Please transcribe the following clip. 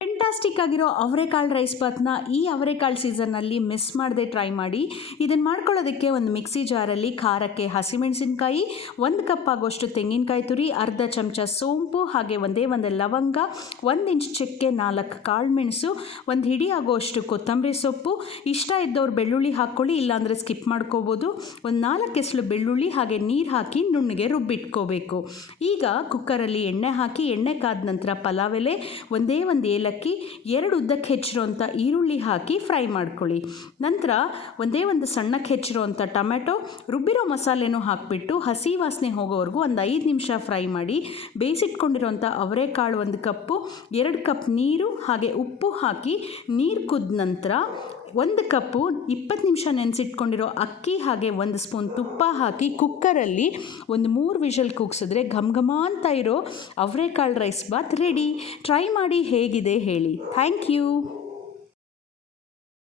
Fantastic ಆಗಿರೋ ಅವರೆಕಾಳು rice ಬಾತ್ನ ಈ ಅವರೆಕಾಳು ಸೀಸನ್ನಲ್ಲಿ ಮಿಸ್ ಮಾಡದೆ ಟ್ರೈ ಮಾಡಿ. ಇದನ್ನು ಮಾಡ್ಕೊಳ್ಳೋದಕ್ಕೆ ಒಂದು ಮಿಕ್ಸಿ ಜಾರಲ್ಲಿ ಖಾರಕ್ಕೆ ಹಸಿಮೆಣಸಿನ್ಕಾಯಿ, 1 ಕಪ್ ಆಗೋಷ್ಟು ತೆಂಗಿನಕಾಯಿ ತುರಿ, ಅರ್ಧ ಚಮಚ ಸೋಂಪು, ಹಾಗೆ ಒಂದೇ ಒಂದು ಲವಂಗ, 1 ಇಂಚ್ ಚಕ್ಕೆ, 4 ಕಾಳು ಮೆಣಸು, 1 ಹಿಡಿ ಆಗೋಷ್ಟು ಕೊತ್ತಂಬರಿ ಸೊಪ್ಪು, ಇಷ್ಟ ಇದ್ದವ್ರು ಬೆಳ್ಳುಳ್ಳಿ ಹಾಕ್ಕೊಳ್ಳಿ, ಇಲ್ಲಾಂದರೆ ಸ್ಕಿಪ್ ಮಾಡ್ಕೋಬೋದು. ಒಂದು 4 ಎಸಳು ಬೆಳ್ಳುಳ್ಳಿ, ಹಾಗೆ ನೀರು ಹಾಕಿ ನುಣ್ಣಗೆ ರುಬ್ಬಿಟ್ಕೋಬೇಕು. ಈಗ ಕುಕ್ಕರಲ್ಲಿ ಎಣ್ಣೆ ಹಾಕಿ, ಎಣ್ಣೆ ಕಾದ ನಂತರ ಪಲಾವ್ ಎಲೆ, ಒಂದೇ ಒಂದು ಏಲಕ್ಕಿ, 2 ಉದ್ದಕ್ಕೆ ಹೆಚ್ಚಿರೋಂಥ ಈರುಳ್ಳಿ ಹಾಕಿ ಫ್ರೈ ಮಾಡ್ಕೊಳ್ಳಿ. ನಂತರ ಒಂದೇ ಒಂದು ಸಣ್ಣಕ್ಕೆ ಹೆಚ್ಚಿರೋಂಥ ಟೊಮೆಟೊ, ರುಬ್ಬಿರೋ ಮಸಾಲೆನೂ ಹಾಕಿಬಿಟ್ಟು ಹಸಿ ವಾಸನೆ ಹೋಗೋವರೆಗೂ ಒಂದು 5 ನಿಮಿಷ ಫ್ರೈ ಮಾಡಿ. ಬೇಯಿಸಿಟ್ಕೊಂಡಿರೋಂಥ ಅವರೆಕಾಳು 1 ಕಪ್ಪು, 2 ಕಪ್ ನೀರು ಹಾಗೆ ಉಪ್ಪು ಹಾಕಿ ನೀರು ಕುದ್ದ ನಂತರ 1 ಕಪ್ಪು 20 ನಿಮಿಷ ನೆನೆಸಿಟ್ಕೊಂಡಿರೋ ಅಕ್ಕಿ ಹಾಗೆ 1 ಸ್ಪೂನ್ ತುಪ್ಪ ಹಾಕಿ ಕುಕ್ಕರಲ್ಲಿ ಒಂದು 3 ವಿಷಲ್ ಕೂಗಿಸಿದ್ರೆ ಘಮ ಘಮ ಅಂತ ಇರೋ ಅವರೆಕಾಳು ರೈಸ್ ಬಾತ್ ರೆಡಿ. ಟ್ರೈ ಮಾಡಿ ಹೇಗಿದೆ ಹೇಳಿ. Thank you.